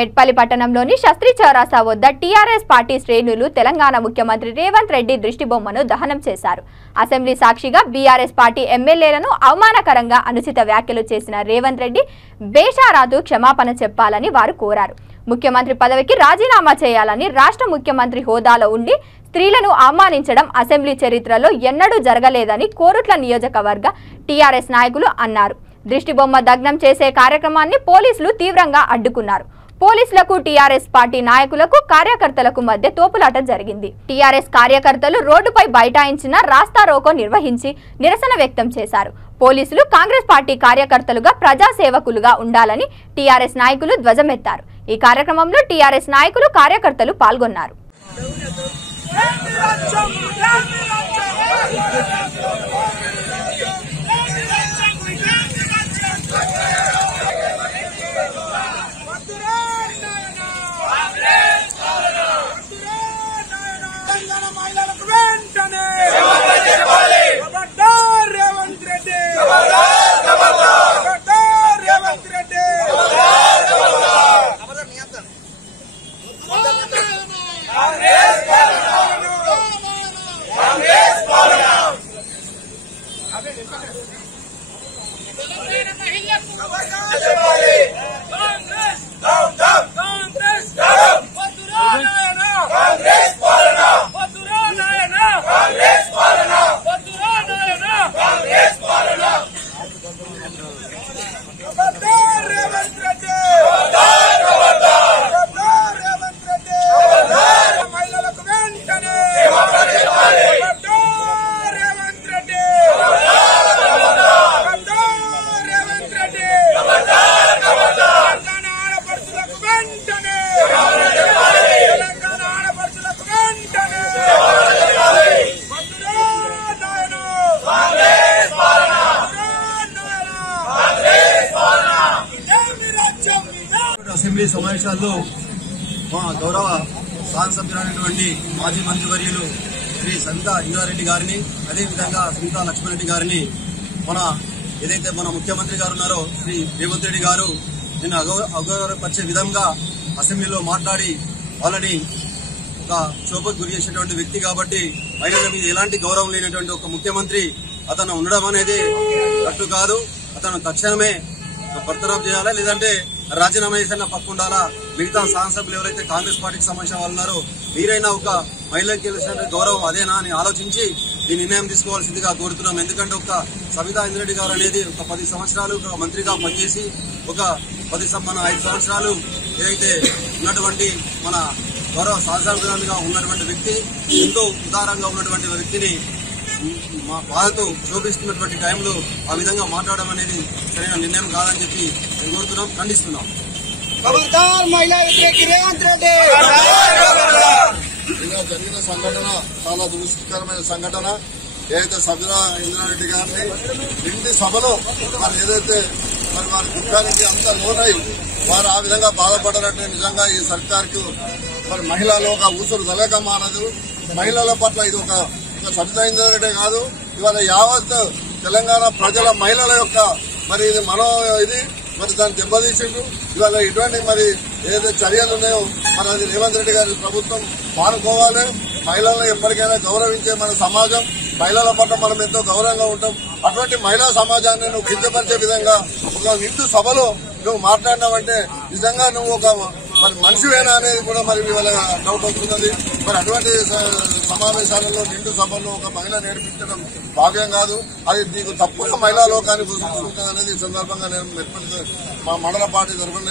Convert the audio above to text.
మెట్పల్లి పట్టణంలోని శాస్త్రి చౌరాసా వద్ద TRS party శ్రేణులు తెలంగాణ ముఖ్యమంత్రి రేవంత్ రెడ్డి దృష్టిబొమ్మను దహనం చేశారు. అసెంబ్లీ సాక్షిగా బీఆర్ఎస్ పార్టీ ఎమ్మెల్యేలను అవమానకరంగా అనుచిత వ్యాఖ్యలు చేసిన రేవంత్ రెడ్డి బేషారాతు క్షమాపణ చెప్పాలని వారు కోరారు. ముఖ్యమంత్రి పదవికి రాజీనామా చేయాలని, రాష్ట్ర ముఖ్యమంత్రి హోదాలో ఉండి స్త్రీలను అవమానించడం అసెంబ్లీ చరిత్రలో ఎన్నడూ జరగలేదని కోరుట్ల నియోజకవర్గ టీఆర్ఎస్ నాయకులు అన్నారు. దృష్టిబొమ్మ దగ్నం చేసే కార్యక్రమాన్ని పోలీసులు తీవ్రంగా అడ్డుకున్నారు. పోలీసులకు టీఆర్ఎస్ పార్టీ నాయకులకు కార్యకర్తలకు మధ్య తోపులాట జరిగింది. టీఆర్ఎస్ కార్యకర్తలు రోడ్డుపై బైఠాయించిన రాస్తా రోకో నిర్వహించి నిరసన వ్యక్తం చేశారు. పోలీసులు కాంగ్రెస్ పార్టీ కార్యకర్తలుగా ప్రజాసేవకులుగా ఉండాలని టీఆర్ఎస్ నాయకులు ధ్వజమెత్తారు. ఈ కార్యక్రమంలో టీఆర్ఎస్ నాయకులు కార్యకర్తలు పాల్గొన్నారు. అసెంబ్లీ సమావేశాల్లో మా గౌరవ శాసనసభ్యులైనటువంటి మాజీ మంత్రివర్యులు శ్రీ సవితా ఇంద్రారెడ్డి గారిని, అదేవిధంగా సవితా లక్ష్మణరెడ్డి గారిని ఏదైతే మన ముఖ్యమంత్రి గారు ఉన్నారో శ్రీ రేవంత్ రెడ్డి గారు నిన్న అగౌరవపరిచే విధంగా అసెంబ్లీలో మాట్లాడి వాళ్ళని ఒక క్షోభకు గురి చేసేటువంటి వ్యక్తి కాబట్టి మహిళల మీద ఎలాంటి గౌరవం లేనటువంటి ఒక ముఖ్యమంత్రి అతను ఉండడం అనేది కరెక్ట్ కాదు. అతను తక్షణమే బర్తరఫ్ చేయాలా, లేదంటే రాజీనామా చేసిన పక్కుండాలా. మిగతా శాసనసభ్యులు ఎవరైతే కాంగ్రెస్ పార్టీకి సంబంధించిన వాళ్ళు ఉన్నారో మీరైనా ఒక మహిళలకు తెలిసిన గౌరవం అదేనా అని ఆలోచించి ఈ నిర్ణయం తీసుకోవాల్సిందిగా కోరుతున్నాం. ఎందుకంటే ఒక సవితా ఇంద్రారెడ్డి గారు అనేది ఒక 10 సంవత్సరాలు ఒక మంత్రిగా పనిచేసి ఒక 5 సంవత్సరాలు ఏదైతే ఉన్నటువంటి మన గౌరవ శాసనసభ్యులుగా ఉన్నటువంటి వ్యక్తి, ఎంతో ఉదారంగా ఉన్నటువంటి వ్యక్తిని మా బాధతో శోభిస్తున్నటువంటి టైంలో ఆ విధంగా మాట్లాడడం అనేది సరైన నిర్ణయం కాదని చెప్పి కోరుతున్నాం, ఖండిస్తున్నాం. జరిగిన సంఘటన చాలా దురదృష్టకరమైన సంఘటన. ఏదైతే సబితా ఇంద్రారెడ్డి గారిని ఇంటి సభలో మరి ఏదైతే మరి వారి దుఃఖానికి అంత లోనై వారు ఆ విధంగా బాధపడారంటే నిజంగా ఈ సర్కార్కు మరి మహిళలు ఒక ఊసురు తలక మానదు. మహిళల పట్ల ఇది ఒక సబితా ఇంద్రారెడ్డి కాదు, ఇవాళ యావత్ తెలంగాణ ప్రజల మహిళల యొక్క మరి ఇది ఇది మరి దాన్ని దెబ్బతీసిండు. ఇవాళ ఇటువంటి మరి ఏదైతే చర్యలు ఉన్నాయో మరి అది రేవంత్ రెడ్డి గారి ప్రభుత్వం మానుకోవాలి. మహిళలను ఎప్పటికైనా గౌరవించే మన సమాజం, మహిళల పట్ల మనం ఎంతో గౌరవంగా ఉంటాం. అటువంటి మహిళా సమాజాన్ని నువ్వు కించపరిచే విధంగా ఒక నిండు సభలో నువ్వు మాట్లాడినావంటే నిజంగా నువ్వు ఒక మరి మనిషివేనా అనేది కూడా మరి ఇవాళ డౌట్ వస్తున్నది. మరి అటువంటి సమావేశాలలో నిండు సభల్లో ఒక మహిళ నేర్పించడం భావ్యం కాదు. అది నీకు తప్పుగా మహిళా లోకానికి అనేది ఈ సందర్భంగా నేను మా మండల పార్టీ తరఫున